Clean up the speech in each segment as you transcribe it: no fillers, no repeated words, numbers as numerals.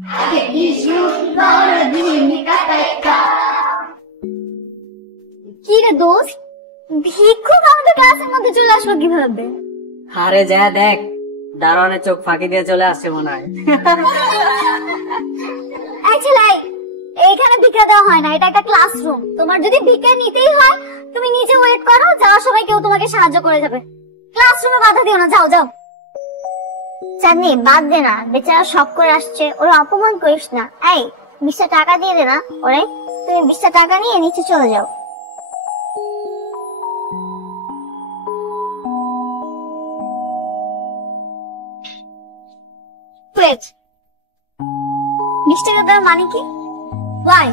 কি রে দোস্ত, ভিক্ষুক আমাদের ক্লাসের মধ্যে চলে আসলো কিভাবে? আরে যা দেখ, দারোয়ানের চোখ ফাঁকি দিয়ে চলে আসছে মনে হয়। এইখানে ভিক্ষা দেওয়া হয় না, এটা একটা ক্লাসরুম। তোমার যদি ভিক্ষা নিতেই হয় তুমি নিচে ওয়েট করো, যাওয়ার সময় কেউ তোমাকে সাহায্য করে যাবে। ক্লাসরুমে বাধা দিও না, যাও যাও। চাঁদনি বাদ দে না, বেচারা শখ করে আসছে, ওরা অপমান করিস না। এই 20টা টাকা দিয়ে দে না ওরে, তুমি 20টা টাকা নিয়ে নিচে চলে যাও। ওয়েট, 20 টাকা দেওয়ার মানে কি? ওয়াই?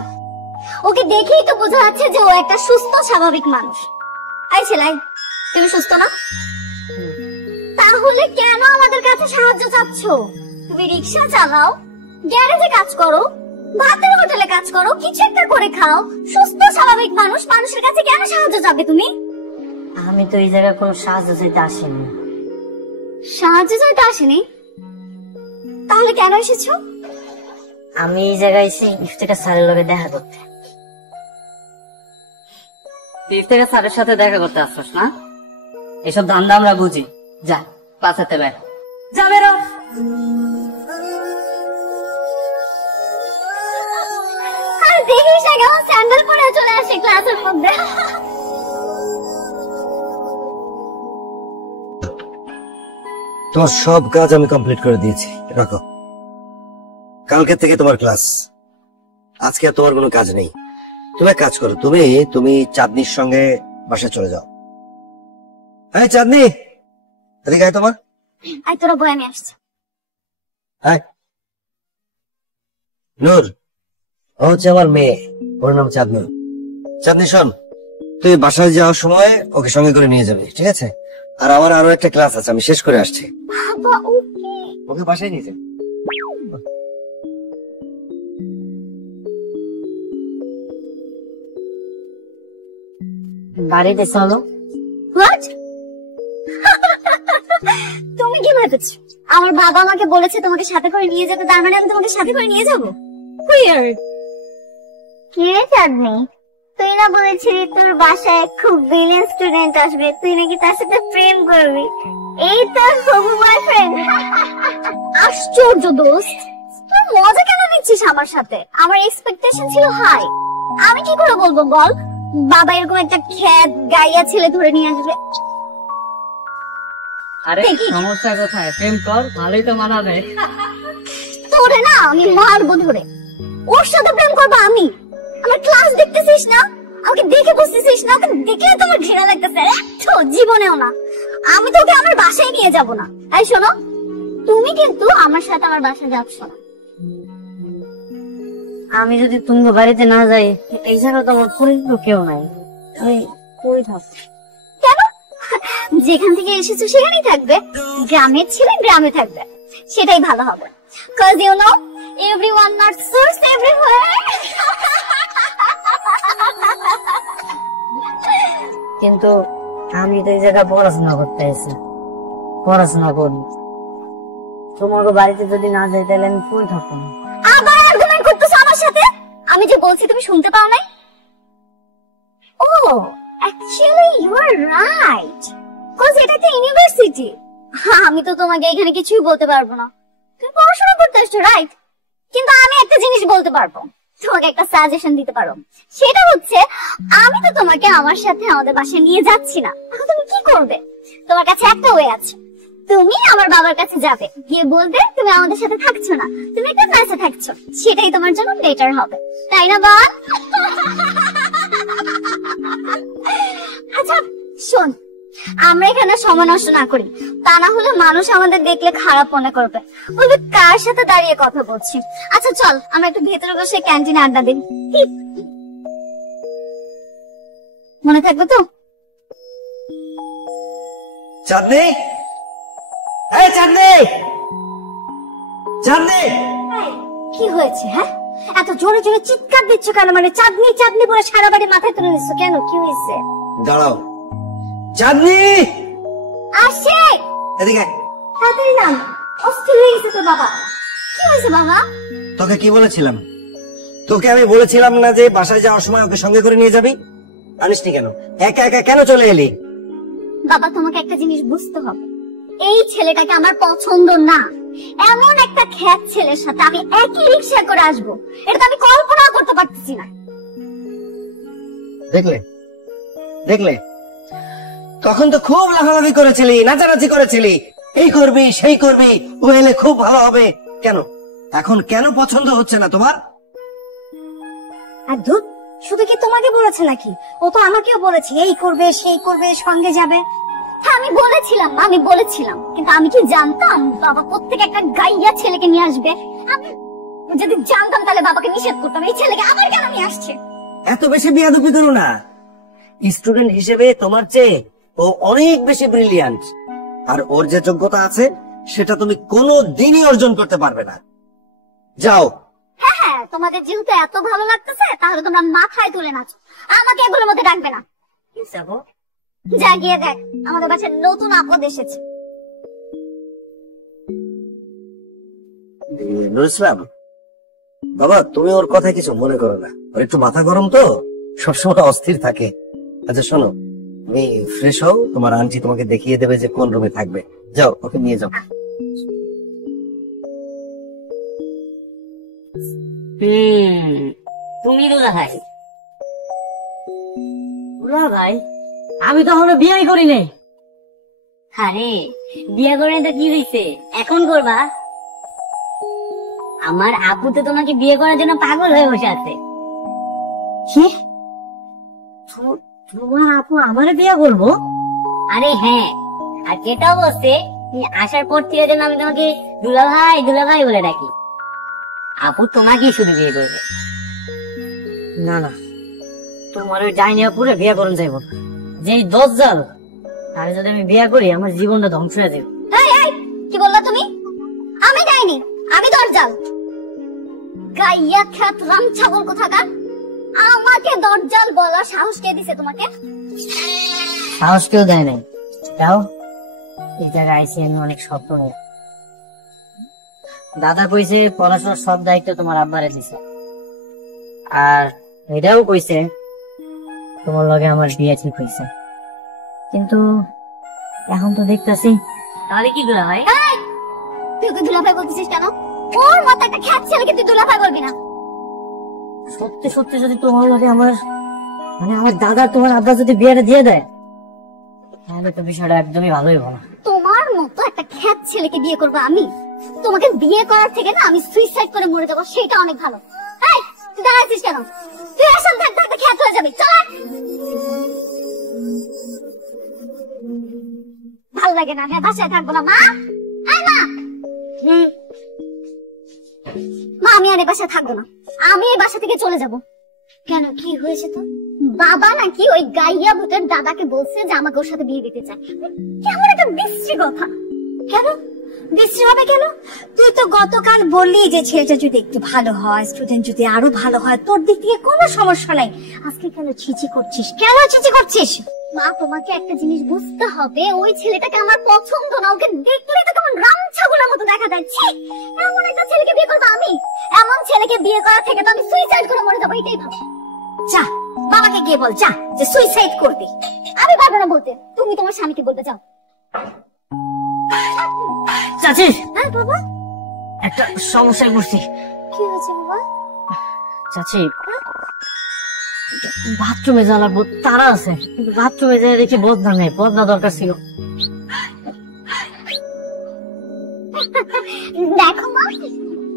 ওকে দেখেই তো বোঝা যাচ্ছে যে ও একটা সুস্থ স্বাভাবিক মানুষ। এই ছেলে, তুমি সুস্থ না? তাহলে কেন আমাদের কাছে সাহায্য চাচ্ছ? তুমি রিক্সা চালাও, গ্যারেজে কাজ করো, ভাতের হোটেলে কাজ করো, কিছু একটা করে খাও। সুস্থ স্বাভাবিক মানুষ, মানুষের কাছে কেন সাহায্য চাবে তুমি? আমি তো এই জায়গায় কোনো সাহায্য চাইতে আসিনি। সাহায্য চাইতে আসেনি? তাহলে কেন এসেছো? আমি এই জায়গায় এসে ইফতেখার স্যারের লগে দেখা করতে। ইফতেখার স্যারের সাথে দেখা করতে আসছিস না? এসব ধান্দা আমরা বুঝি। যা ক্লাসেতে বের, যা বেরো। আর দেখিস না কেমন স্যান্ডেল পরে চলে আসে ক্লাসের মধ্যে। তোমার সব কাজ আমি কমপ্লিট করে দিয়েছি, রাখো। কালকে থেকে তোমার ক্লাস, আজকে আর তোমার কোনো কাজ নেই। তুমি এক কাজ করো, তুমি চাঁদনির সঙ্গে বাসায় চলে যাও। হ্যাঁ চাঁদনি, এদিকে আয় তোমার। আয় তোরা বই, আমি আসছি। হ্যাঁ নূর, ও হচ্ছে আমার মেয়ে, ওর নাম চাঁদনি। চাঁদনি শোন, তুই বাসায় যাওয়ার সময় ওকে সঙ্গে করে নিয়ে যাবি, ঠিক আছে? আর আমার আরো একটা ক্লাস আছে, আমি শেষ করে আসছি। বাবা, ওকে ওকে বাসায় নিয়ে যাবি। বাড়িতে চলো। হোয়াট? তুমি কি ভেবেছো আমার বাবা আমাকে বলেছে তোমাকে সাথে করে নিয়ে যেতে, তার মানে আমি তোমাকে সাথে করে নিয়ে যাবো? উইয়ার্ড। কি রে চাঁদনি, তুই না বলেছিলি তোর বাসায় খুব ব্রিলিয়েন্ট স্টুডেন্ট আসবে, তুই নাকি তার সাথে প্রেম করবি? এই তোর হবু বয়ফ্রেন্ড? আশ্চর্য দোস্ত, তুই মজা কেন নিচ্ছিস আমার সাথে? আমার এক্সপেকটেশন ছিল হাই। আমি কি করে বলবো বল, বাবা এরকম একটা খ্যাত গাইয়া ছেলে ধরে নিয়ে আসবে? আরে সমস্যা কোথায়? প্রেম কর, ভালোই তো মানাবে। তোরে না আমি মারবো ধরে। ওর সাথে প্রেম করবো আমি? আমার ক্লাস দেখতেছিস না? আমাকে দেখে বসতেছিস না? ওকে দেখলে তোমার ঘৃণা লাগতেছে? একটু জীবনেও না। আমি তোকে আমার বাসায় নিয়ে যাব না। এই শোনো, তুমি কিন্তু আমার সাথে আমার বাসায় যাচ্ছ না। আমি যদি তুঙ্গ বাড়িতে না যাই, এই জায়গা তো আমার পরিচিত কেউ নাই, আমি কই থাকছি? কেন? যেখান থেকে এসেছো সেখানেই থাকবে। গ্রামের ছেলে গ্রামে থাকবে, সেটাই ভালো হবে। Cause you know, everyone not source everywhere. কিন্তু আমি তো এই জায়গায় পড়াশোনা করতে এসেছি, পড়াশোনা করি। তোমাকে বাড়িতে যদি না যাই তাহলে আমি কই থাকবো? আবার আর্গুমেন্ট করতেছো আমার সাথে? আমি যে বলছি তুমি শুনতে পাও নাই? ও, actually you are right. Cause এটা একটা ইউনিভার্সিটি। আমি তো তোমাকে এখানে কিছুই বলতে পারবো না। তুমি পড়াশোনা করতে আসছো, রাইট? কিন্তু আমি একটা জিনিস বলতে পারবো, তোমাকে একটা সাজেশন দিতে পারো। সেটা হচ্ছে, আমি তো তোমাকে আমার সাথে আমাদের বাসায় নিয়ে যাচ্ছি না। এখন তুমি কি করবে? তোমার কাছে একটা ওয়ে আছে। তুমি আমার বাবার কাছে যাবে, গিয়ে বলবে তুমি আমাদের সাথে থাকছো না, তুমি একটা মেসে থাকছো। সেটাই তোমার জন্য বেটার হবে, তাই না বাবা? আচ্ছা শোন, আমরা এখানে সময় নষ্ট না করি, তা না হলে মানুষ আমাদের দেখলে খারাপ মনে করবে, বলবে কার সাথে দাঁড়িয়ে কথা বলছি। আচ্ছা চল, আমরা একটু ভেতরে বসে ক্যান্টিনে আড্ডা দিই, মনে থাকবে তো? চাঁদনি, এই চাঁদনি, চাঁদনি, কি হয়েছে? হ্যাঁ, এত জোরে জোরে চিৎকার দিচ্ছ কেন? মানে চাঁদনি চাঁদনি বলে সারা বাড়ি মাথায় তুলে নিচ্ছ কেন? কি হয়েছে? দাঁড়াও। চাঁদনি আসছে, এদিকে। তাড়াতাড়ি নাম, অস্থির হয়ে গেছে তো বাবা। কি হয়েছে বাবা? তোকে কি বলেছিলাম? তোকে আমি বলেছিলাম না যে বাসায় যাওয়ার সময় ওকে সঙ্গে করে নিয়ে যাবি? আনিসনি কেন? একা একা কেন চলে এলি? বাবা তোমাকে একটা জিনিস বুঝতে হবে, এই ছেলেটাকে আমার পছন্দ না। এমন একটা খ্যাত ছেলের সাথে আমি একই রিক্সা করে আসবো, এটা তো আমি কল্পনা করতে পারতেছি না। দেখলে দেখলে তখন তো খুব লাফালাফি করেছিলি, নাচানাচি করেছিলি, এই করবি সেই করবি, ও এলে খুব ভালো হবে। কেন এখন কেন পছন্দ হচ্ছে না তোমার? আর ধুত, শুধু কি তোমাকে বলেছে নাকি? ও তো আমাকেও বলেছে এই করবে সেই করবে, সঙ্গে যাবে। হ্যাঁ আমি বলেছিলাম, কিন্তু আমি কি জানতাম বাবা প্রত্যেক একটা গাইয়া ছেলেকে নিয়ে আসবে? আমি যদি জানতাম তাহলে বাবাকে নিষেধ করতাম, এই ছেলেকে আবার কেন নিয়ে আসছে? এত বেশি বিয়াদবি করো না। স্টুডেন্ট হিসেবে তোমার চেয়ে ও অনেক বেশি ব্রিলিয়ান্ট, আর ওর যে যোগ্যতা আছে সেটা তুমি কোনো দিনই অর্জন করতে পারবে না। যাও। হ্যাঁ, তোমাদের যেহেতু এত ভালো লাগতেছে তাহলে তোমরা মাথায় তুলে নাচো, আমাকে এগুলোর মধ্যে ডাকবে না। যা গিয়ে দেখ আমাদের বাসায় নতুন আপদ এসেছে। নুরুল ইসলাম, বাবা তুমি ওর কথা কিছু মনে করো না, ওর একটু মাথা গরম তো, সবসময় অস্থির থাকে। আচ্ছা শোনো, তুমি ফ্রেশ হও, তোমার আন্টি তোমাকে দেখিয়ে দেবে যে কোন রুমে থাকবে। যাও, ওকে নিয়ে যাও। তুমি দুলা ভাই? দুলা ভাই আমি তো এখনো বিয়ে করি নাই। আরে বিয়ে করে তো কি হয়েছে, এখন করবা? আমার আপু তো তোমাকে বিয়ে করার জন্য পাগল হয়ে বসে আছে। কি? তোমার আপু আমারে বিয়ে করবো? আরে হ্যাঁ, আর যেটাও বলছে তুমি আসার পর থেকে যেন আমি তোমাকে দুলা ভাই বলে ডাকি। আপু তোমাকেই শুধু বিয়ে করবে। না না, তোমার ওই ডাইনি আপুরে বিয়ে করুন যাইব, যেই দজ্জাল তারে যদি আমি বিয়ে করি আমার জীবনটা ধ্বংস হয়ে যাবে। এই কি বললা তুমি? আমি যাইনি, আমি দরজাল। গাইয়া খ্যাত রাম ছাগল কোথাকার, আমাকে দরজাল বলার সাহস কে দিছে তোমাকে? সাহস কেউ দেয় নাই। যাও, এই জায়গায় আইসি আমি অনেক স্বপ্ন নিয়ে। দাদা কইছে পড়াশোনার সব দায়িত্ব তোমার আব্বারে দিছে, আর এটাও কইছে তোমার লগে আমার বিয়ে ঠিক হয়েছে। কিন্তু এখন তো দেখতেছি। তাহলে কি দুলা ভাই? তুই ওকে দুলাভাই বলতেছিস কেন? ওর মতো একটা খ্যাত ছেলেকে তুই দুলাভাই বলবি না? সত্যি সত্যি যদি তোমার লগে আমার আমার দাদা তোমার আব্বা যদি বিয়েটা দিয়ে দেয় তাহলে তো বিষয়টা একদমই ভালো হইব না। তোমার মতো একটা খ্যাত ছেলেকে বিয়ে করবো আমি? তোমাকে বিয়ে করার থেকে না আমি সুইসাইড করে মরে যাবো, সেটা অনেক ভালো। এই তুই দাঁড়াচ্ছিস কেন? তুই এর সাথে থাকতে থাকতে খ্যাত হয়ে যাবি। চল, ভাল লাগে না, আমি বাসায় থাকবো না। মা, এই মা, মা আমি আর এই বাসায় থাকবো না, আমি এই বাসা থেকে চলে যাব। কেন, কি হয়েছে তো? বাবা নাকি ওই গাইয়া ভূতের দাদাকে বলছে যে আমাকে ওর সাথে বিয়ে দিতে চায়। কেমন একটা বিশ্রী কথা। কেন বিশ্রী হবে কেন? তুই তো গতকাল বললি যে ছেলেটা যদি একটু ভালো হয়, স্টুডেন্ট যদি আরো ভালো হয়, তোর দিক থেকে কোনো সমস্যা নাই। আজকে কেন ছিচি করছিস? কেন ছিচি করছিস? মা তোমাকে একটা জিনিস বুঝতে হবে, ওই ছেলেটাকে আমার পছন্দ না। ওকে দেখলেই তো কেমন রাম ছাগলের মতো দেখা যাচ্ছে। এমন একটা ছেলেকে বিয়ে করবো আমি? এমন ছেলেকে বিয়ে করার থেকে তো আমি সুইসাইড করে মরে যাবো, এটাই ভাবছি। যা বাবাকে গিয়ে বল, যা, যে সুইসাইড করবি। আমি পারবো না বলতে, তুমি তোমার স্বামীকে বলবে, যাও। চাচি, হ্যাঁ বাবা, একটা সমস্যায় পড়ছি। কি হয়েছে বাবা? চাচি, বাথরুমে যাওয়া লাগবো, তারা আছে, কিন্তু বাথরুমে যাই দেখি বদনা নেই। বদনা দরকার ছিল। দেখো মা,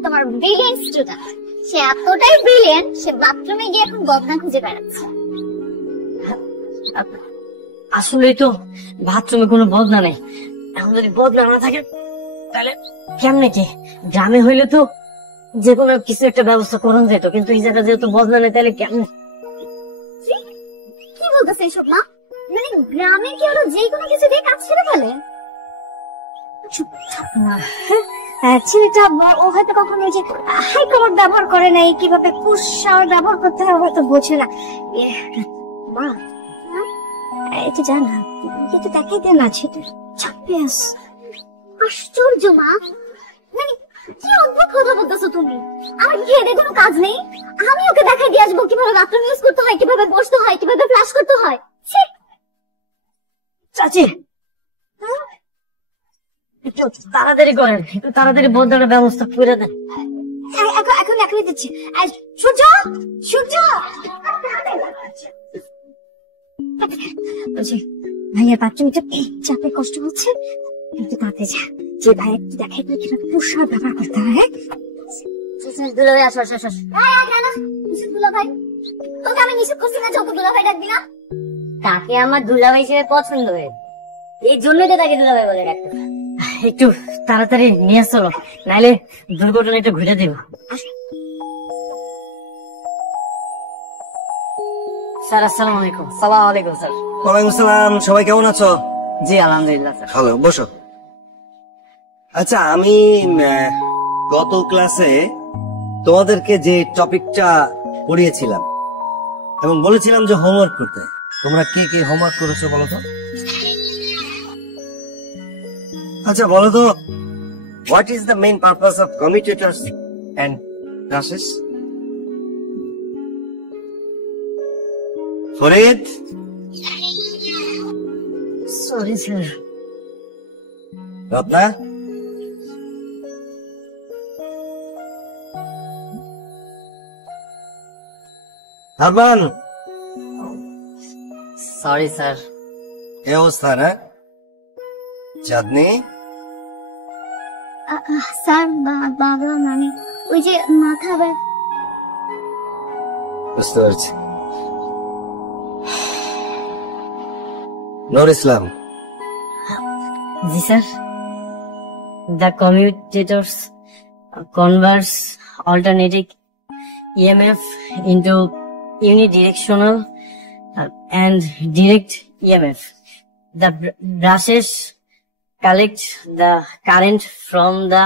তোমার ব্রিলিয়েন্ট স্টুডেন্ট, সে এতটাই ব্রিলিয়েন্ট, সে বাথরুমে গিয়ে এখন বদনা খুঁজে বেড়াচ্ছে। আসলেই তো বাথরুমে কোনো বদনা নেই। এখন যদি বদনা না থাকে তাহলে কেমনে কি? গ্রামে হইলে তো যে কোনো কিছু একটা ব্যবস্থা করুন যেত, কিন্তু এই জায়গা যেহেতু বদনা নেই তাহলে কেমন? কি বলতেছে এসব মা? মানে গ্রামে কি হলো যে কোনো কিছু দিয়ে কাজ ছেড়ে ফেলে? ছেলেটা ও হয়তো কখনো যে হাই কমান্ড ব্যবহার করে নাই, কিভাবে পুশ শাওয়ার ব্যবহার করতে হবে হয়তো বোঝে না। মা এটা জানা কিন্তু দেখাই দেন আছে তোর চাপিয়াস। আশ্চর্য মা, মানে কি অদ্ভুত কথা বলতেছো তুমি? আমার কি খেয়ে দেয়ে কোনো কাজ নেই? আমি ওকে দেখাই দিয়ে আসবো কিভাবে বাথরুম ইউজ করতে হয়, কিভাবে বসতে হয়, কিভাবে ফ্লাশ করতে হয়। ছি! চাচি একটু তাড়াতাড়ি করেন, একটু তাড়াতাড়ি বদলার ব্যবস্থা করে দেন। এখনই দিচ্ছি। সূর্য, সূর্য, বলছি ভাইয়ের বাথরুমে চাপে কষ্ট হচ্ছে, একটু তাড়াতাড়ি যা, যে ভাই একটু দেখাই তুই কিভাবে প্রসাদ ব্যবহার করতে হয়। হ্যাঁ দুলাভাই আসো আসো আসো। দুলাভাই, তোকে আমি নিষেধ করছি না যে ওকে দুলাভাই ডাকবি না? তাকে আমার দুলাভাই হিসেবে পছন্দ হয়েছে, এই জন্যই তো তাকে দুলাভাই বলে ডাকতে। একটু তাড়াতাড়ি নিয়ে চলো, নাইলে দুর্ঘটনা একটু ঘুরে দেব। স্যার আসসালামু আলাইকুম। সালাম আলাইকুম স্যার। ওয়ালাইকুম আসসালাম। সবাই কেমন আছো? জি আলহামদুলিল্লাহ স্যার। ভালো, বসো। আচ্ছা, আমি গত ক্লাসে তোমাদেরকে যে টপিকটা পড়িয়েছিলাম এবং বলেছিলাম যে হোমওয়ার্ক করতে, তোমরা কি কি হোমওয়ার্ক করেছো বলো তো? আচ্ছা বলো তো, what is the main purpose of commutators and classes? Farid, sorry sir. Ratna, Arman, sorry sir. এই অবস্থা না? চাঁদনি, স্যার বাবা মানে ওই যে মাথা বুঝতে পারছি। নূর ইসলাম, জি sir. The commutators converts alternating EMF into unidirectional and direct EMF. The brushes collect the current from the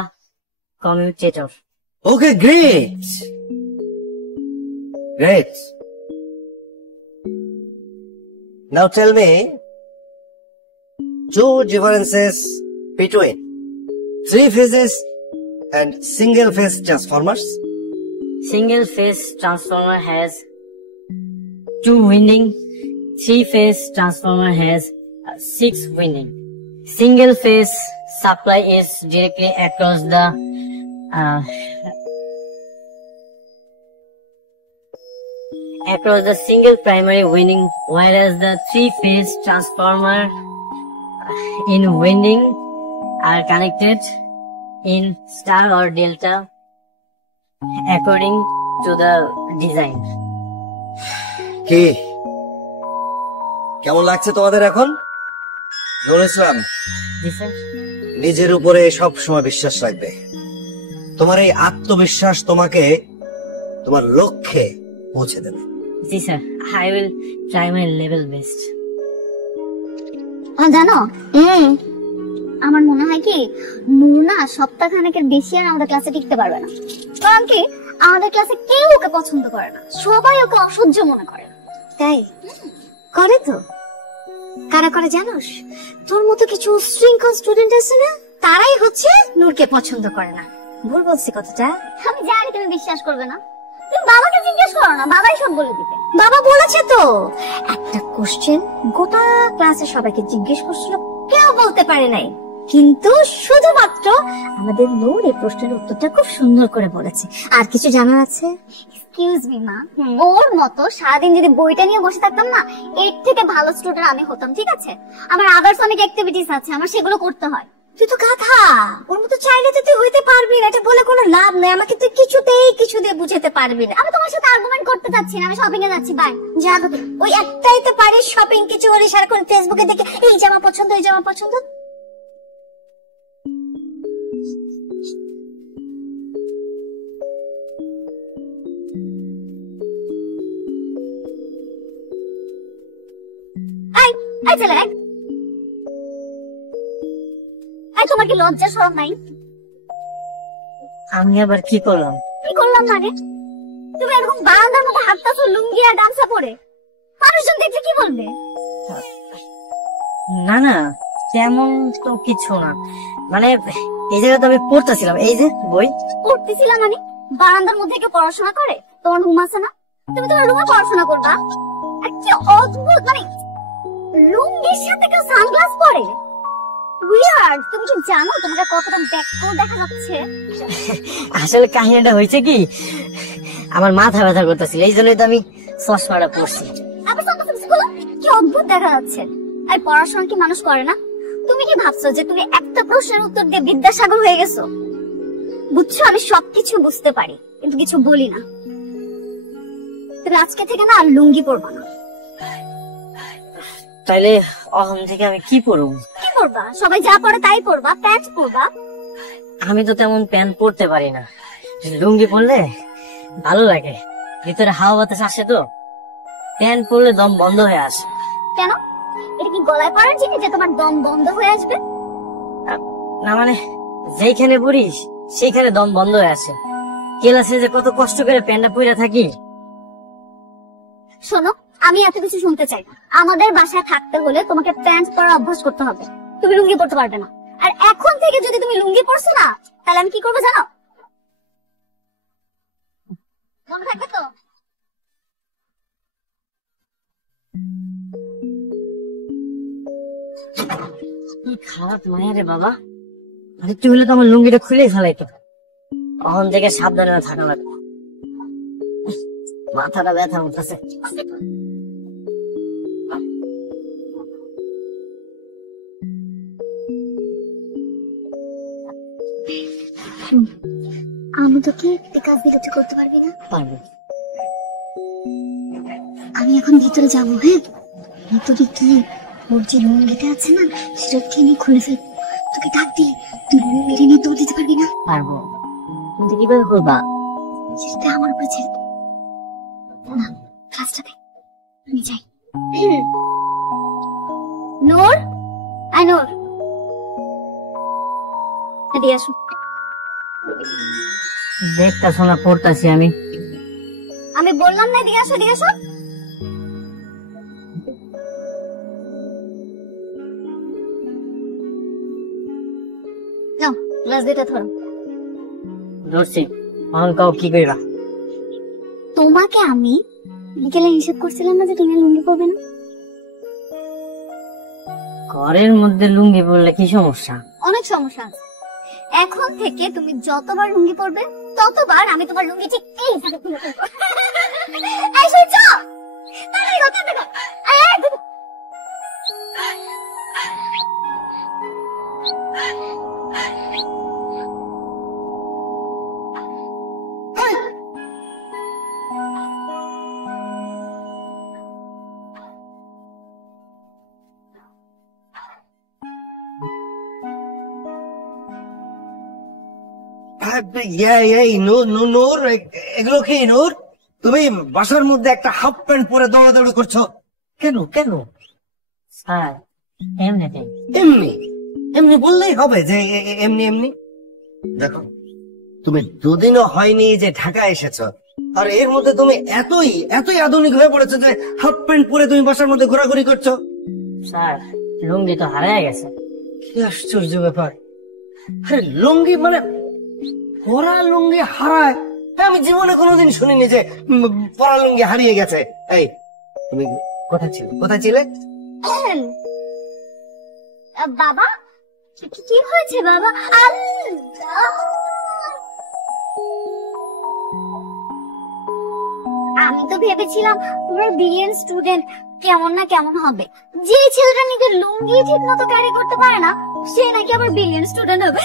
commutator. okay, great, great. Now tell me two differences between three phases and single phase transformers. Single phase transformer has 2 winding. 3 phase transformer has 6 winding. Single phase supply is directly across the single primary winding, whereas the 3 phase transformer in winding are connected in star or delta according to the design. কি কেমন লাগছে তোমাদের এখন? নূর ইসলাম, জি sir. নিজের উপরে সব সময় বিশ্বাস রাখবে। তোমার এই আত্মবিশ্বাস তোমাকে তোমার লক্ষ্যে পৌঁছে দেবে। জি sir, I will try my level best. জানো আমার মনে হয় কি নূর না সপ্তাহখানেকের বেশি আর আমাদের ক্লাসে টিকতে পারবে না। কারণ কি আমাদের ক্লাসে কেউ ওকে পছন্দ করে না, সবাই ওকে অসহ্য মনে করে। তাই করে তো? কারা করে জানোস? তোর মতো কিছু উশৃঙ্খল স্টুডেন্ট আছে না, তারাই হচ্ছে নূরকে পছন্দ করে না। ভুল বলছি কথাটা? আমি জানি তুমি বিশ্বাস করবে না, তুমি বাবাকে জিজ্ঞেস করো না, বাবাই সব বলে দিবে। বাবা বলেছে তো, একটা কোশ্চেন গোটা ক্লাসে সবাইকে জিজ্ঞেস করছিল, কেউ বলতে পারে নাই, কিন্তু শুধুমাত্র আমাদের নূর এই প্রশ্নের উত্তরটা খুব সুন্দর করে বলেছে। আর কিছু জানার আছে? এক্সকিউজ মি মা, ওর মতো সারাদিন যদি বইটা নিয়ে বসে থাকতাম না, এর থেকে ভালো স্টুডেন্ট আমি হতাম। ঠিক আছে, আমার আদার্স অনেক অ্যাক্টিভিটিস আছে, আমার সেগুলো করতে হয়। তুই তো গাধা, ওর মতো চাইলে তো তুই হইতে পারবি না, এটা বলে কোনো লাভ নেই। আমাকে তুই কিছুতেই কিছু দিয়ে বুঝাতে পারবি না। আমি তোমার সাথে আর্গুমেন্ট করতে চাচ্ছি না, আমি শপিং এ যাচ্ছি, বাই। যা ওই একটাই তো পারিস, শপিং। কিছু হলে সারাক্ষণ ফেসবুকে দেখে এই জামা পছন্দ, এই জামা পছন্দ। এই ছেলে, এই তোমার কি লজ্জা শরম নাই? আমি আবার কি করলাম? কি করলাম মানে? তুমি এরকম বারান্দার মতো হাঁটতাছো লুঙ্গি আর গামছা পরে, মানুষজন দেখলে কি বলবে? না না, তেমন তো কিছু না, মানে এই জায়গায় তো আমি পড়তেছিলাম, এই যে বই। পড়তেছিলাম মানে বারান্দার মধ্যে কেউ পড়াশোনা করে? তোমার রুম আছে না, তুমি তোমার রুমে পড়াশোনা করবা। আর কি অদ্ভুত, মানে লুঙ্গির সাথে কেউ সানগ্লাস পরে। উইয়ার্ড। তুমি কি জানো তোমাকে কতটা ব্যাকওয়ার্ড দেখা যাচ্ছে? আসলে কাহিনীটা হয়েছে কি, আমার মাথা ব্যথা করতেছিল, এই জন্যই তো আমি চশমাটা পড়ছি। আবার সানগ্লাস গুলো কি অদ্ভুত দেখা যাচ্ছে। আর পড়াশোনা কি মানুষ করে না? তুমি কি ভাবছো যে তুমি একটা প্রশ্নের উত্তর দিয়ে বিদ্যাসাগর হয়ে গেছো? বুঝছো, আমি সবকিছু বুঝতে পারি কিন্তু কিছু বলি না। তুমি আজকে থেকে না আর লুঙ্গি পরবা না। তাইলে অহম থেকে আমি কি পরব? কি পরবা? সবাই যা পরে তাই পরবা, প্যান্ট পরবা। আমি তো তেমন প্যান্ট পরতে পারি না, লুঙ্গি পরলে ভালো লাগে, ভিতরে হাওয়া বাতাস আসে তো। প্যান্ট পরলে দম বন্ধ হয়ে আসে। কেন? এটা কি গলায় পরার জিনিস যে তোমার দম বন্ধ হয়ে আসবে? না মানে যেখানে পড়িস সেইখানে দম বন্ধ হয়ে আসে। ক্লাসে যে কত কষ্ট করে প্যান্টটা পরে থাকি। শোনো, আমি এত কিছু শুনতে চাই না। আমাদের বাসায় থাকতে হলে তোমাকে প্যান্ট পরার অভ্যাস করতে হবে, তুমি লুঙ্গি পরতে পারবে না। আর এখন থেকে যদি তুমি লুঙ্গি পরছো না, তাহলে আমি কি করবো জানো? মনে থাকবে তো? কি খারাপ মায়া রে বাবা, আরেকটু হলে তো আমার লুঙ্গিটা খুলেই ফেলাইতো। অহন থেকে সাবধানে থাকা লাগবে, মাথাটা ব্যথা উঠতেছে। আমি তোকে একটা কাজ দিলে তুই করতে পারবি না? পারবো। আমি এখন ভিতরে যাবো, হ্যাঁ? ভিতরে গিয়ে ওর যে লুঙ্গিটা আছে না, সেটা টেনে খুলে ফেলবো। তোকে ডাক দিয়ে তুই লুঙ্গিটা নিয়ে দৌড় দিতে পারবি না? পারবো, কিন্তু কিভাবে করবা? সেটা আমার উপরে ছেড়ে দে। না, ক্লাসটা দে, আমি যাই। নূর, আয় নূর, এদিকে আসো। দেখতা শোনা পড়তাছি আমি। আমি বললাম না এদিকে আসো, এদিকে আসো। নাও, গ্লাস দুইটা ধরো। ধরছি, অহন কাও কি কইবা? তোমাকে আমি বিকেলে নিষেধ করছিলাম না যে তুমি লুঙ্গি পরবে না? ঘরের মধ্যে লুঙ্গি পরলে কি সমস্যা? অনেক সমস্যা আছে। এখন থেকে তুমি যতবার লুঙ্গি পরবে ততবার আমি তোমার লুঙ্গি ঠিক এই জায়গায় খুলে ফেলবো। এই সূর্য, তাড়াতাড়ি কর, তাড়াতাড়ি কর। নূর, এগুলো কি নূর? তুমি বাসার মধ্যে একটা হাফ প্যান্ট পরে দৌড়াদৌড়ি করছো কেন? কেন? স্যার এমনি এমনি এমনি বললেই হবে যে এমনি এমনি? দেখো, তুমি দুদিনও হয়নি যে ঢাকা এসেছো, আর এর মধ্যে তুমি এতই এতই আধুনিক হয়ে পড়েছো যে হাফ প্যান্ট পরে তুমি বাসার মধ্যে ঘোরাঘুরি করছো। স্যার লুঙ্গি তো হারায় গেছে। কি আশ্চর্য ব্যাপার! আরে লুঙ্গি মানে পরা লুঙ্গি হারায়? আমি জীবনে কোনোদিন শুনিনি যে পরা লুঙ্গি হারিয়ে গেছে। এই তুমি কোথায় ছিলে? কোথায় ছিলে? বাবা, কি হয়েছে বাবা? আমি তো ভেবেছিলাম তোমরা ব্রিলিয়ান্ট স্টুডেন্ট, কেমন না কেমন হবে। যে ছেলেটা নিজের লুঙ্গি ঠিক মতো ক্যারি করতে পারে না, সে নাকি আবার ব্রিলিয়ান্ট স্টুডেন্ট হবে।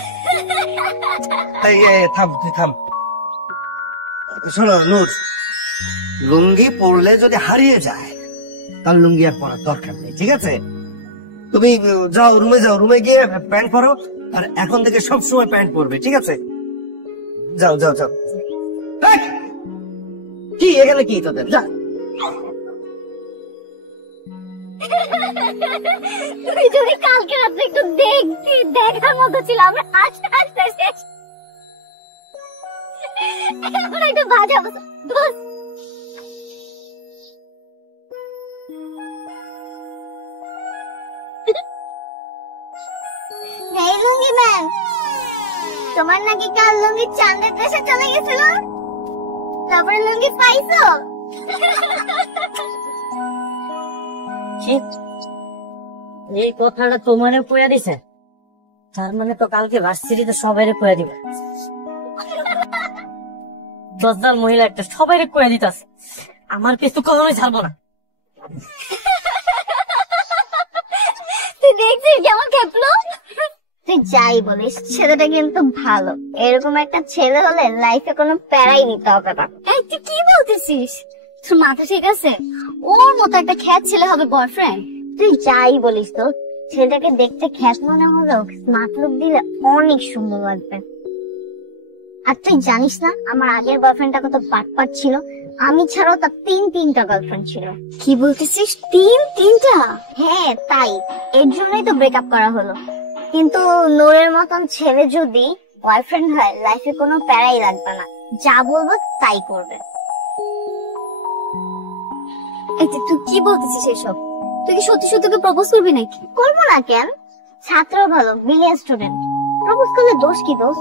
থাম, তুই থাম। শোনো নূর, লুঙ্গি পরলে যদি হারিয়ে যায় তার লুঙ্গি আর পরার দরকার নেই, ঠিক আছে? তুমি যাও, রুমে গিয়ে প্যান্ট পরো, আর এখন থেকে সব সময় প্যান্ট পরবে, ঠিক আছে? যাও যাও যাও। কি এখানে কি তোদের? যা। তুই যদি কালকে রাত্রে একটু দেখতি, দেখার মতো ছিল। আমরা হাসতে হাসতে শেষ। এখন একটু বাজা দোস্ত। এই লুঙ্গি ম্যান, তোমার নাকি কাল লুঙ্গি চাঁদের দেশে চলে গেছিল, তারপরে লুঙ্গি পাইছো? এই কথাটা তোমারে কইয়া দিছে, তার মানে তো কালকে ভার্সিটিতে সবাইরে কইয়া দিবে। 10 জন মহিলা একটা সবাইরে কইয়া দিতেছে, আমার কিছু কখনোই ছাড়বো না। তুই দেখছিস কেমন খেপলো? তুই যাই বলিস, ছেলেটা কিন্তু ভালো। এরকম একটা ছেলে হলে লাইফে কোনো প্যারাই নিতে হবে না। এই তুই কি বলতেছিস? তোর মাথা ঠিক আছে? ওর মতো একটা খ্যাত ছেলে হবে বয়ফ্রেন্ড? তুই যাই বলিস তো, ছেলেটাকে দেখতে খ্যাত মনে হলেও স্মার্ট লুক দিলে অনেক সুন্দর লাগবে। আর তুই জানিস না আমার আগের বয়ফ্রেন্ডটা কত বাটপাট ছিল? আমি ছাড়াও তার 3টা গার্লফ্রেন্ড ছিল। কি বলতেছিস? 3টা? হ্যাঁ তাই, এর জন্যই তো ব্রেকআপ করা হলো। কিন্তু নূরের মতন ছেলে যদি বয়ফ্রেন্ড হয়, লাইফে কোনো প্যারাই লাগবে না, যা বলবো তাই করবে। এই তুই কি বলতেছিস এসব? তুই কি সত্যি সত্যি প্রপোজ করবি নাকি? করবো না কেন? ছাত্র ভালো, ব্রিলিয়ান্ট স্টুডেন্ট, প্রপোজ করলে দোষ কি দোষ?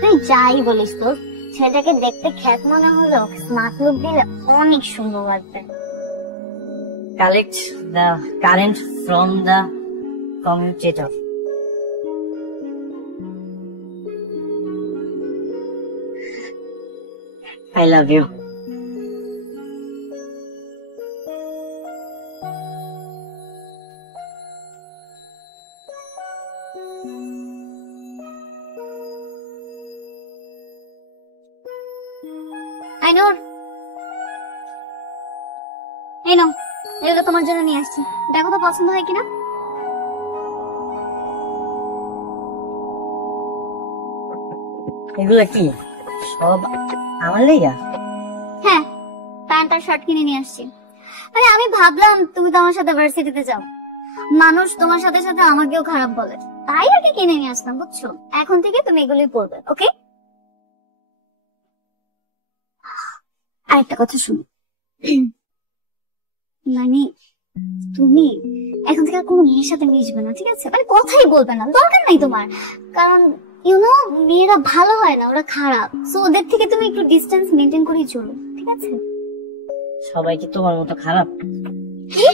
তুই যাই বলিস তো, ছেলেটাকে দেখতে খ্যাত মনে হলেও স্মার্ট লুক দিলে অনেক সুন্দর লাগবে। Collect the current from the commutator. I love you. Ainur, এই নাও, এগুলো তোমার জন্য নিয়ে আসছি, দেখো তো পছন্দ হয় কিনা। এগুলা কি সব আমার লেগা? হ্যাঁ, প্যান্ট আর শার্ট কিনে নিয়ে আসছি। আরে আমি ভাবলাম তুমি তো আমার সাথে ভার্সিটিতে যাও, মানুষ তোমার সাথে সাথে আমাকেও খারাপ বলে, তাই আগে কিনে নিয়ে আসলাম, বুঝছো? এখন থেকে তুমি এগুলোই পরবে, ওকে? আর একটা কথা শুনো, মানে তুমি এখন থেকে আর কোনো মেয়ের সাথে মিশবে না, ঠিক আছে? মানে কথাই বলবে না, দরকার নাই তোমার। কারণ ইউনো মেয়েরা ভালো হয় না, ওরা খারাপ। সো ওদের থেকে তুমি একটু ডিস্টেন্স মেনটেন করেই চলো, ঠিক আছে? সবাই কি তোমার মতো খারাপ? কি?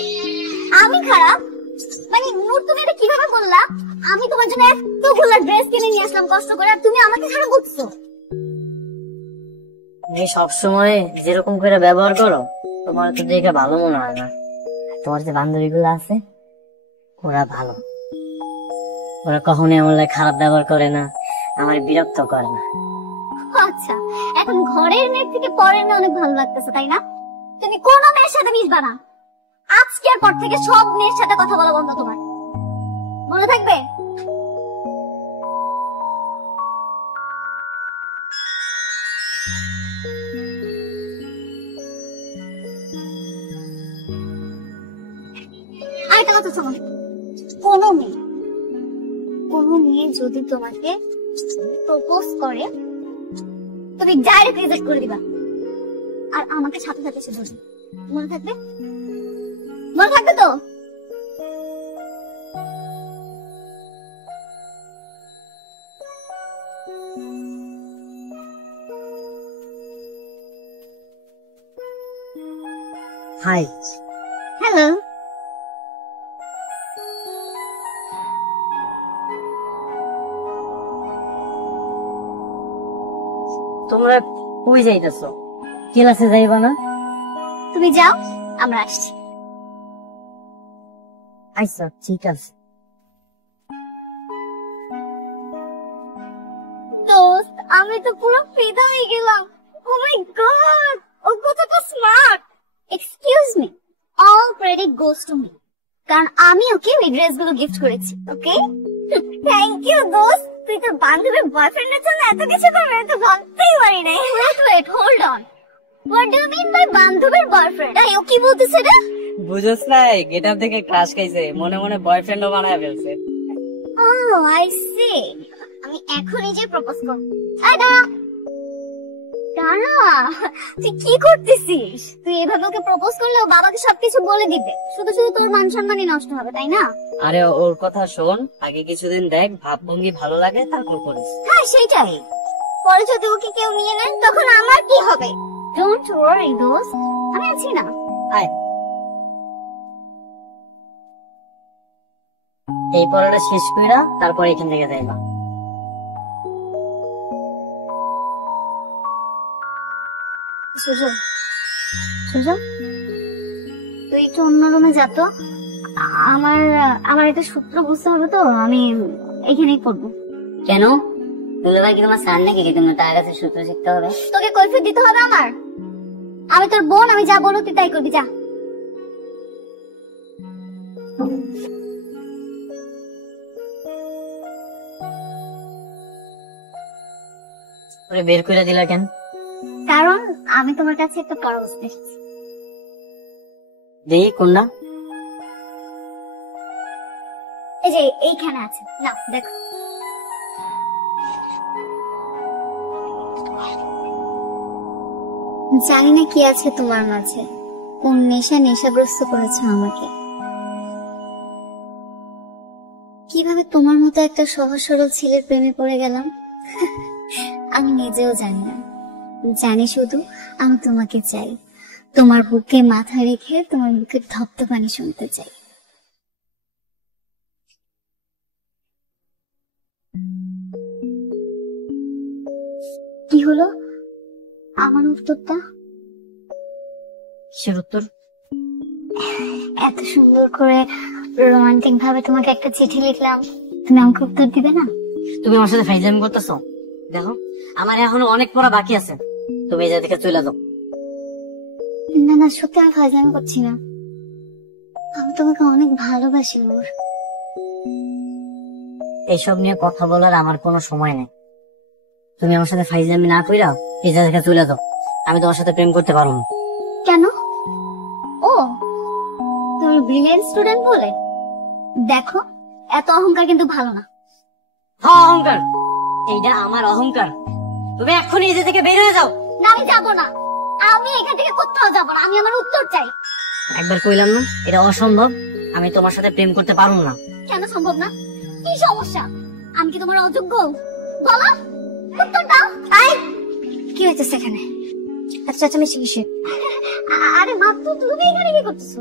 আমি খারাপ? মানে নূর, তুমি এটা কিভাবে বললা? আমি তোমার জন্য এতগুলো ড্রেস কিনে নিয়ে আসলাম কষ্ট করে, আর তুমি আমাকে খারাপ বলছো? তুমি সবসময় যেরকম করে ব্যবহার করো, তোমার তো দেখে ভালো মনে হয় না। তোমার যে বান্ধবীগুলো আছে ওরা ভালো, ওরা কখনোই আমার লাগে খারাপ ব্যবহার করে না, আমার বিরক্ত করে না। আচ্ছা, এখন ঘরের মেয়ের থেকে পরের মেয়ে অনেক ভালো লাগতেছে, তাই না? তুমি কোনো মেয়ের সাথে মিশবা না। আজকের পর থেকে সব মেয়ের সাথে কথা বলা বন্ধ তোমার, মনে থাকবে? আরেকটা কথা শোনো, কোনো মেয়ে যদি তোমাকে প্রপোজ করে, তুমি ডাইরেক্ট রিজেক্ট করে দিবা, আর আমাকে সাথে সাথে সে বলবে। মনে থাকবে? মনে থাকবে তো? হাই। হ্যালো। তোমরা কই যাইতেছো? ক্লাসে যাইবা না? তুমি যাও, আমরা আসছি। আচ্ছা ঠিক আছে। দোস্ত, আমি তো পুরো ফিদা হয়ে গেলাম। ও মাই গড, ও কতটা smart. Excuse me, all credit goes to me, কারণ আমি ওকে ওই ড্রেসগুলো গিফট করেছি। ওকে, থ্যাংক ইউ দোস্ত। তুই তোর বান্ধবীর বয়ফ্রেন্ডের জন্য এত কিছু করবে, তো ভাবতেই পারি নাই। Wait, hold on. What do you mean by বান্ধবীর বয়ফ্রেন্ড? ও কি বলতেছে রে? বুঝছ নাই, গেটআপ থেকে ক্রাশ খাইছে, মনে মনে বয়ফ্রেন্ডও বানায় ফেলছে। ও আই সি। আমি এখনই যে প্রপোজ করব। আই দাঁড়া, দাঁড়া, তুই কি করতেছিস? তুই এভাবে ওকে প্রপোজ করলে ও বাবাকে সবকিছু বলে দিবে, শুধু শুধু তোর মান সম্মানই নষ্ট হবে, তাই না? আরে ওর কথা শোন, আগে কিছুদিন দেখ, ভাবভঙ্গি ভালো লাগে তারপর করিস। হ্যাঁ সেটাই, পরে যদি ওকে কেউ নিয়ে নেন তখন আমার কি হবে? ডোন্ট ওয়ারি দোস্ত, আমি আছি না। আয়, এই পড়াটা শেষ কইরা তারপর এখান থেকে যাইবা। সুজন, সুজন, তুই একটু অন্য রুমে যা তো। আমার আমার একটা সূত্র বুঝতে হবে তো, আমি এখানেই পড়বো। কেন? দুলাভাই কি তোমার স্যার নাকি তোমার তার কাছে সূত্র শিখতে হবে? তোকে কৈফিয়ত দিতে হবে আমার? আমি তোর বোন, আমি যা বলো তুই তাই করবি, যা। ওরে বের করে দিলা কেন? কারণ আমি তোমার কাছে একটা পরামর্শ এসেছি। দেখি কোনটা? এই যে এইখানে আছে, না দেখো। জানি না কি আছে তোমার মাঝে, কোন নেশাগ্রস্ত করেছে আমাকে। কিভাবে তোমার মতো একটা সহজ সরল ছেলের প্রেমে পড়ে গেলাম আমি নিজেও জানি না। জানি শুধু আমি তোমাকে চাই, তোমার বুকে মাথা রেখে তোমার বুকের ধপ্ধপানি শুনতে চাই। কি হলো আমার উত্তরটা? কিসের উত্তর? এত সুন্দর করে রোমান্টিক ভাবে তোমাকে একটা চিঠি লিখলাম, তুমি আমাকে উত্তর দিবে না? তুমি আমার সাথে ফাইজলামি করতেছো? দেখো, আমার এখনো অনেক পড়া বাকি আছে, তুমি এই জায়গা থেকে চলে যাও। না না, সত্যি আমি ফাইজলামি করছি না, আমি তোমাকে অনেক ভালোবাসি মোর। এইসব নিয়ে কথা বলার আমার কোনো সময় নেই। তুমি আমার সাথে ফাইজলামি না কইরা এই জায়গা থেকে চলে যাও, আমি তোমার সাথে প্রেম করতে পারবো না। কেন? ও, তুমি ব্রিলিয়েন্ট স্টুডেন্ট বলে? দেখো, এত অহংকার কিন্তু ভালো না। হ্যাঁ, অহংকার, এইটা আমার অহংকার। তুমি এক্ষুনি এই জায়গা থেকে বের হয়ে যাও। না, আমি যাবো না, আমি এখান থেকে কোথাও যাবো না, আমি আমার উত্তর চাই। একবার কইলাম না এটা অসম্ভব, আমি তোমার সাথে প্রেম করতে পারবো না। কেন সম্ভব না? কি সমস্যা? আমি কি তোমার অযোগ্য? বলো, উত্তর দাও। আই, কি হইতেছে এখানে? আচ্ছা আচ্ছা, আমি শিখি। আরে মাত্র তুমি এখানে কি করতেছো?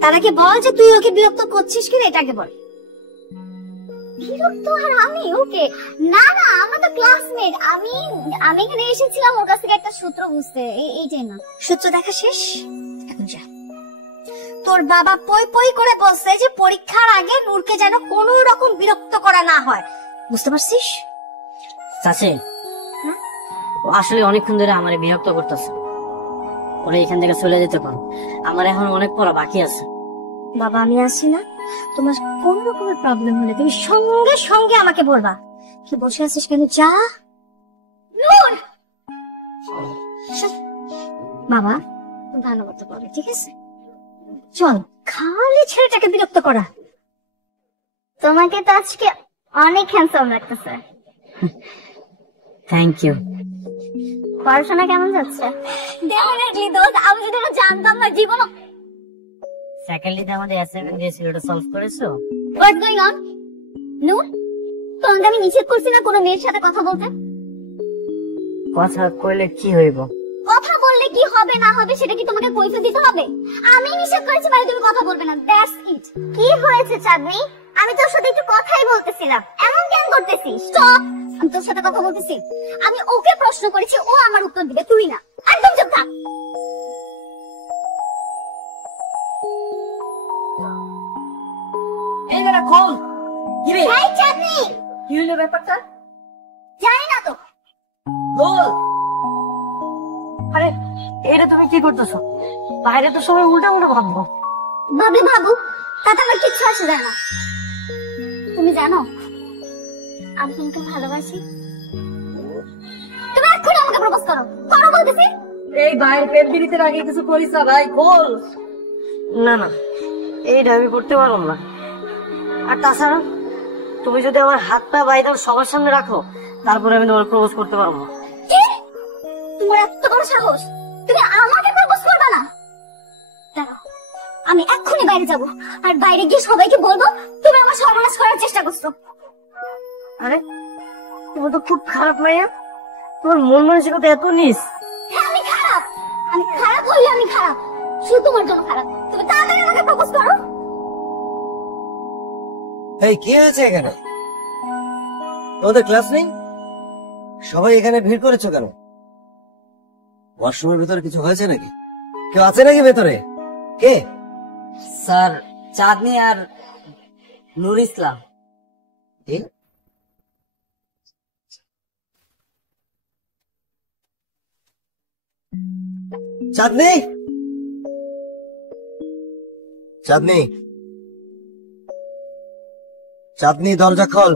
তার আগে বল যে তুই ওকে বিরক্ত করছিস কিনা, এটাকে বল। বিরক্ত আর আমি ওকে? না না, আমরা তো ক্লাসমেট। আমি এখানে এসেছিলাম ওর কাছ থেকে একটা সূত্র বুঝতে। এইটাই না? সূত্র দেখা শেষ, এখন যা। তোর বাবা পই পই করে বলছে যে পরীক্ষার আগে নূরকে যেন কোনো রকম বিরক্ত করা না হয়, বুঝতে পারছিস? চাচি, ও আসলে অনেকক্ষণ ধরে আমার বিরক্ত করতেছে, ওরা এখান থেকে চলে যেতে পারো, আমার এখন অনেক পড়া বাকি আছে। বাবা, আমি আসি না, তোমার কোন রকমের প্রবলেম হলে তুমি সঙ্গে সঙ্গে আমাকে বলবা। কি বসে আছিস কেন? যা। নূর, বাবা ভালো মতো বলে, ঠিক আছে? চল, খালি ছেলেটাকে বিরক্ত করা। তোমাকে তো আজকে অনেক হ্যান্ডসাম লাগতেছে। Thank you. পড়াশোনা কেমন যাচ্ছে? ডেফিনেটলি দোস্ত, আমি যদি এটা জানতাম না জীবন। ফ্যাকাল্টিতে আমাদের অ্যাসাইনমেন্ট দিয়েছিল, ওটা সলভ করেছো? হোয়াটস গোইং অন? নূর, তোমাকে আমি নিষেধ করছি না কোনো মেয়ের সাথে কথা বলতে? কথা কইলে কি হইব? কথা বললে কি হবে না হবে সেটা কি তোমাকে কৈফিয়ত দিতে হবে? আমি নিষেধ করেছি মানে তুমি কথা বলবে না, দ্যাটস ইট। কি হয়েছে চাঁদনি? আমি তোর সাথে একটু কথাই বলতেছিলাম, এমন কেন করতেছিস? স্টপ, আমি তোর সাথে কথা বলতেছি। আমি ওকে প্রশ্ন করেছি, ও আমার উত্তর দিবে, তুই না। একদম চুপ থাক। এই না কল কি রে? এই চাঁদনি, কি হলো ব্যাপারটা? জানি না তো। বল। আরে এটা তুমি কি করতেছো? বাইরে তো সবাই উল্টা উল্টা ভাববো। ভাবি ভাবু, তাতে আমার কিচ্ছু আসে যায় না। তুমি জানো আমি তোমাকে ভালোবাসি। তুমি এখন আমাকে প্রপোজ করো, করো বলতেছি। এই ভাই, প্রেম বিরিতের আগে কিছু করিস না ভাই, বল। না না, এইটা আমি করতে পারবো না। আর তাছাড়া তুমি যদি আমার হাত পা বাইরে সবার সামনে রাখো, তারপরে আমি তোমার প্রপোজ করতে পারবো। কি? তুমি তোমার এত বড় সাহস, তুমি আমাকে প্রপোজ করবে না? দাঁড়াও, আমি এক্ষুনি বাইরে যাব, আর বাইরে গিয়ে সবাইকে বলবো তুমি আমার সর্বনাশ করার চেষ্টা করছো। আরে তুমি তো খুব খারাপ মাইয়া, তোমার মন মানসিকতা এত নিস। হ্যাঁ আমি খারাপ, আমি খারাপ হইলে আমি খারাপ, শুধু তোমার জন্য খারাপ। তুমি তাড়াতাড়ি আমাকে প্রপোজ করো। এই কি হয়েছে এখানে? তোমাদের ক্লাস নেই? সবাই এখানে ভিড় করেছো কেন? ওয়াশরুমের ভিতরে কিছু হয়েছে নাকি? কেউ আছে নাকি ভেতরে? কে? স্যার, চাঁদনি আর নূর ইসলাম। কে? চাঁদনি, চাঁদনি, চাঁদনি, দরজা খোল।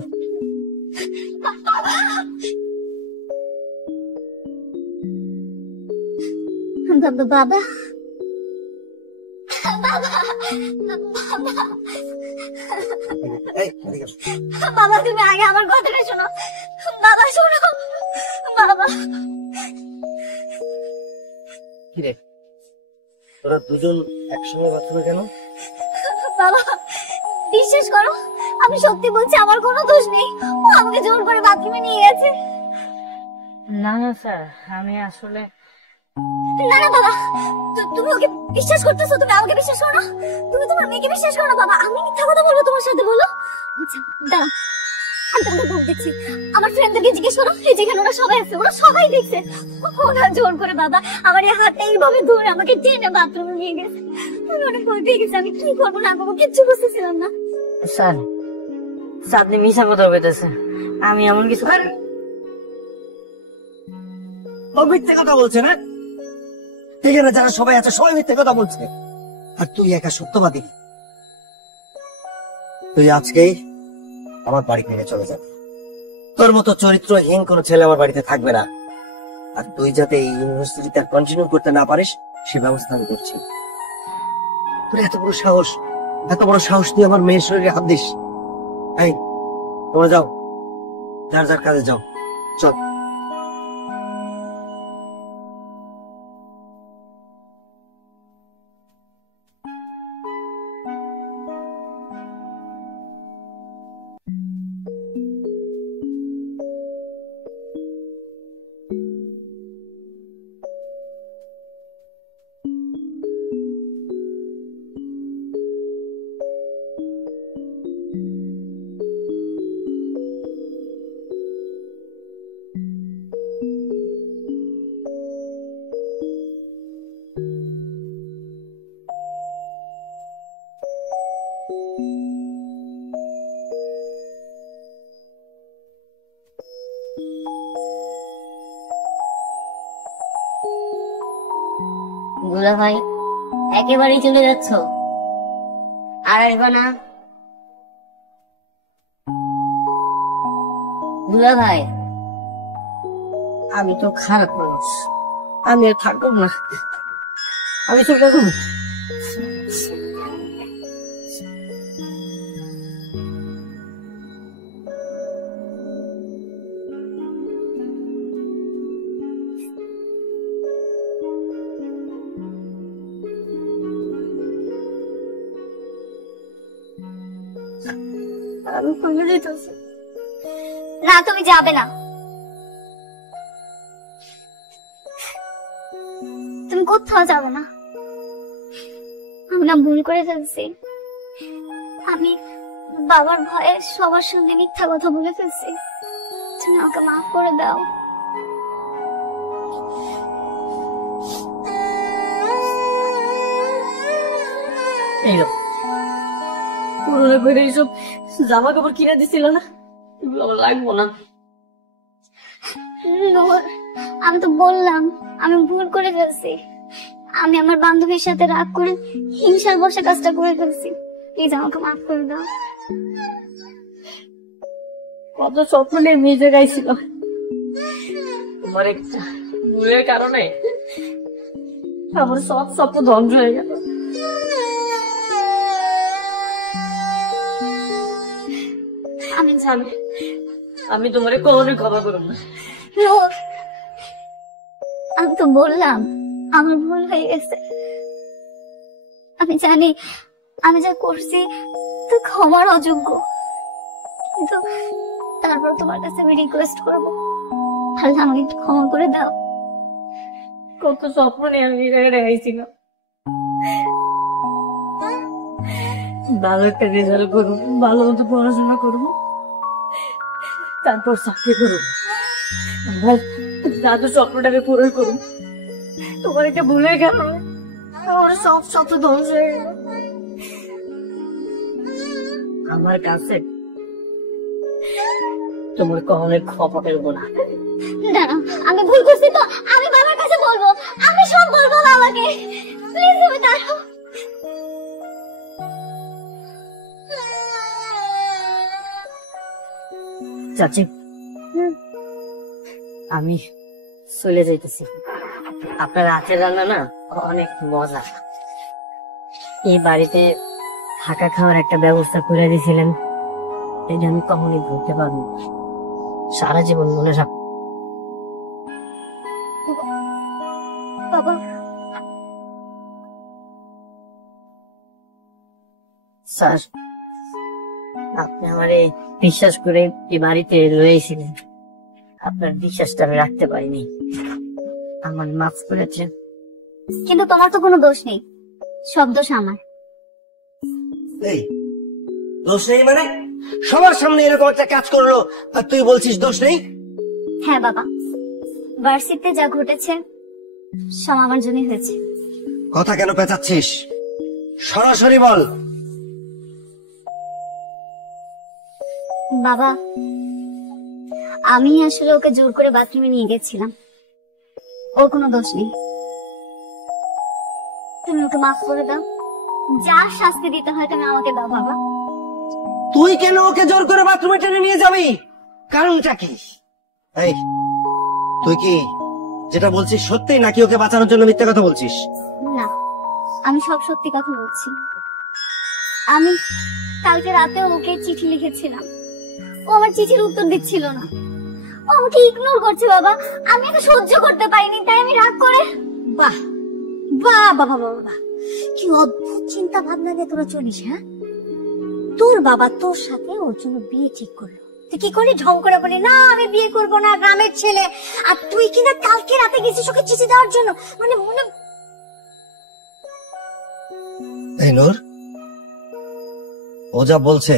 বাবা, এই, এদিকে এসো। বাবা তুমি আগে আমার কথাটা শোনো। বাবা শোনো, বাবা। কিরে, তোরা দুজন একসঙ্গে বাথরুমে কেন? বাবা বিশ্বাস করো, আমি সত্যি বলছি, আমার কোনো দোষ নেই। ও আমাকে জোর করে বাথরুমে নিয়ে গেছে। না না স্যার, আমি আসলে না না বাবা, তুমি ওকে বিশ্বাস করতেছো? তুমি আমাকে বিশ্বাস করো না? তুমি তোমার মেয়েকে বিশ্বাস করো না বাবা? আমি মিথ্যা কথা বলবো তোমার সাথে? বলো। আচ্ছা দাঁড়াও, আমি তোমাকে বুক দিচ্ছি। আমার ফ্রেন্ডদেরকে জিজ্ঞেস করো, এই যেখানে ওরা সবাই আছে, ওরা সবাই দেখছে। ওরা জোর করে বাবা আমার এই হাতটা এইভাবে ধরে আমাকে টেনে বাথরুমে নিয়ে গেছে। আমি অনেক ভয় পেয়ে গেছি, আমি কি করবো না করবো কিচ্ছু বুঝতেছিলাম না। স্যার, চাঁদনি মিশা কথা বলতেছে, আমি এমন কিছু। ও মিথ্যে কথা বলছে না? এখানে যারা সবাই আছে সবাই মিথ্যে কথা বলছে, আর তুই একা সত্যবাদী। তুই আজকেই আমার বাড়ি থেকে চলে যাবে। তোর মতো চরিত্রহীন কোন ছেলে আমার বাড়িতে থাকবে না। আর তুই যাতে এই ইউনিভার্সিটিতে কন্টিনিউ করতে না পারিস সে ব্যবস্থা আমি করছি। তোর এত বড় সাহস, এত বড় সাহস তুই আমার মেয়ের শরীরে হাত দিস? এই তোমরা যাও, যার যার কাজে যাও, চল। দুলা ভাই, একেবারেই চলে যাচ্ছ? আর আসবা না? দুলা ভাই, আমি তো খারাপ মানুষ, আমি আর থাকবো না, আমি চলে যাবো। আমি চলে যেতেছি। না তুমি যাবে না, তুমি কোথাও যাবে না। আমি না ভুল করে ফেলছি, আমি বাবার ভয়ে সবার সামনে মিথ্যা কথা বলে ফেলছি। তুমি আমাকে মাফ করে দাও। এইরকম পুরোনো করে এইসব জামা কাপড় কিনে দিছিল না, এগুলো আমার লাগবো না। নূর, আমি তো বললাম আমি ভুল করে ফেলছি। আমি আমার বান্ধবীর সাথে রাগ করে হিংসার বসে কাজটা করে ফেলছি। প্লিজ আমাকে মাফ করে দাও। কত স্বপ্ন নিয়ে মেয়ে গাইছিল, তোমার একটা ভুলের কারণে আমার সব স্বপ্ন ধ্বংস হয়ে গেল। আমি জানি আমি তোমার কখনোই ক্ষমা করব না। নূর, আমি তো বললাম আমার ভুল হয়ে গেছে। আমি জানি আমি যা করছি তুই ক্ষমার অযোগ্য, কিন্তু তারপর তোমার কাছে আমি রিকোয়েস্ট করবো, তাহলে আমাকে একটু ক্ষমা করে দাও। কত স্বপ্ন নিয়ে আমি রেখেছিলাম, ভালো একটা রেজাল্ট করবো, ভালো মতো পড়াশোনা করবো, তারপর চাকরি করবো, আমার দাদু স্বপ্নটাকে পূরণ করবো। তোমার এটা ভুলে গেল, আমার সব স্বপ্ন ধ্বংস হয়ে গেল। আমার কাছে তোমার কখনোই ক্ষমা করবো না। দাঁড়াও, আমি ভুল করছি তো আমি বাবার কাছে বলবো, আমি সব বলবো বাবাকে। প্লিজ তুমি দাঁড়াও। চাচি, আমি চলে যাইতেছি। আপনার হাতের রান্না না অনেক মজা। এই বাড়িতে থাকা খাওয়ার একটা ব্যবস্থা করে দিয়েছিলেন, এটা আমি কখনোই ভুলতে পারবো না, সারা জীবন মনে রাখ। বাবা, স্যার, আপনি আমার এই বিশ্বাস করে এই বাড়িতে রয়েছিলেন, আপনার বিশ্বাসটা আমি রাখতে পারিনি, আমার মাফ করেছেন। কিন্তু তোমার তো কোনো দোষ নেই, সব দোষ আমার। এই দোষ নেই মানে? সবার সামনে এরকম একটা কাজ করলো আর তুই বলছিস দোষ নেই? হ্যাঁ বাবা, ভার্সিটিতে যা ঘটেছে সব আমার জন্যই হয়েছে। কথা কেন পেঁচাচ্ছিস? সরাসরি বল। বাবা, আমি আসলে ওকে জোর করে বাথরুমে নিয়ে গেছিলাম, ওর কোনো দোষ নেই। তুমি ওকে মাফ করে দাও, যা শাস্তি দিতে হয় তুমি আমাকে দাও বাবা। তুই কেন ওকে জোর করে বাথরুমে টেনে নিয়ে যাবি? কারণটা কি? এই তুই কি যেটা বলছিস সত্যি, নাকি ওকে বাঁচানোর জন্য মিথ্যা কথা বলছিস? না, আমি সব সত্যি কথা বলছি। আমি কালকে রাতে ওকে চিঠি লিখেছিলাম, ও আমার চিঠির উত্তর দিচ্ছিল না, ও আমাকে ইগনোর করছে বাবা। আমি এটা সহ্য করতে পারিনি, তাই আমি রাগ করে। বাহ বাহ বাবা বাবা, কি অদ্ভুত চিন্তা ভাবনা দিয়ে তোরা চলিস। হ্যাঁ, তোর বাবা তোর সাথে ওর জন্য বিয়ে ঠিক করলো, তুই কি করে ঢং করে বলি না আমি বিয়ে করবো না, গ্রামের ছেলে, আর তুই কিনা কালকে রাতে গেছিস ওকে চিঠি দেওয়ার জন্য। মানে মনে এই নূর, ও যা বলছে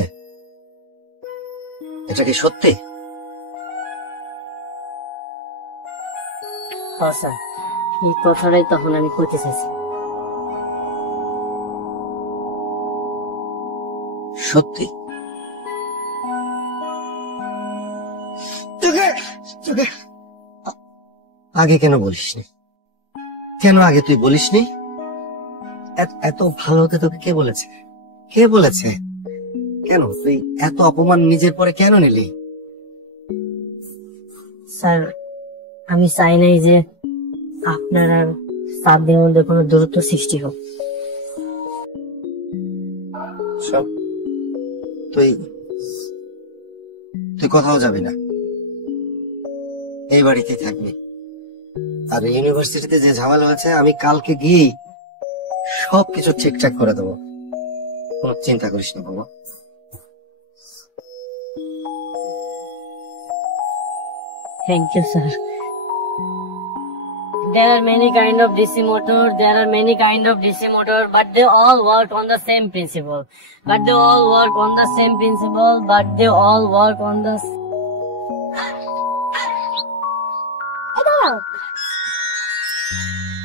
এটা কি সত্যি? হ্যাঁ স্যার, এই কথাটাই তখন আমি করতে চাইছি। সত্যি? তোকে তোকে আগে কেন বলিসনি? কেন আগে তুই বলিসনি? এত ভালো হতে তোকে কে বলেছে? কে বলেছে? কেন তুই এত অপমান নিজের পরে কেন নিলি? স্যার, আমি চাই নাই যে আপনার আর সাবদের মধ্যে কোনো দূরত্ব সৃষ্টি হোক। শোন, তুই তুই কোথাও যাবি না, এই বাড়িতেই থাকবি। আর ইউনিভার্সিটিতে যে ঝামেলা হয়েছে আমি কালকে গিয়েই সবকিছু ঠিকঠাক করে দেবো, কোনো চিন্তা করিস না বাবা। Thank you, sir. There are many kind of DC motor. There are many kind of DC motor, but they all work on the same principle. But they all work on the same principle. But they all work on the.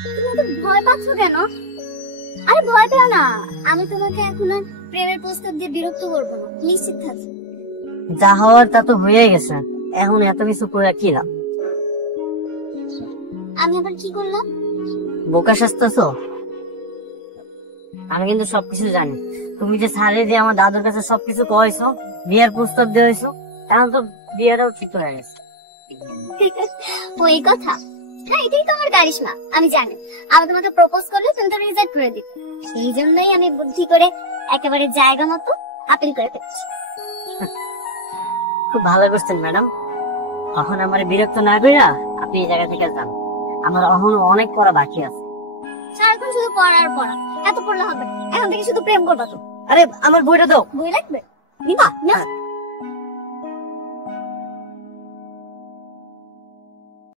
তুমি তো ভয় পাচ্ছ কেন? আরে ভয় পেও না, আমি তোমাকে এখন আর প্রেমের প্রস্তাব দিয়ে বিরক্ত করবো না, নিশ্চিত থাকো। যা হওয়ার তা তো হয়ে গেছে, এখন এত কিছু করে কি লাভ? আমি আবার কি করলাম? বোকা সাজতেছো? আমি কিন্তু সবকিছু জানি। তুমি যে স্যারে যে আমার দাদুর কাছে সবকিছু কয়েছো, বিয়ের প্রস্তাব দিয়েছো, এখন তো বিয়েটাও ঠিক হয়ে গেছে। ওই কথা? হ্যাঁ, এটাই তো আমার কারিশমা। আমি জানি আমি তোমাকে প্রপোজ করলে তুমি তো রিজেক্ট করে দিবে, সেই জন্যই আমি বুদ্ধি করে একেবারে জায়গা মতো আপিল করে ফেলছি। খুব ভালো করছেন ম্যাডাম। এখন আমার বিরক্ত না কইরা আপনি এই জায়গা থেকে যান, আমার এখনো অনেক পড়া বাকি আছে। সারাক্ষণ শুধু পড়া আর পড়া, এত পড়লে হবে না। এখন থেকে শুধু প্রেম করবা তো। আরে আমার বইটা দাও। বই লাগবে? নিবা না?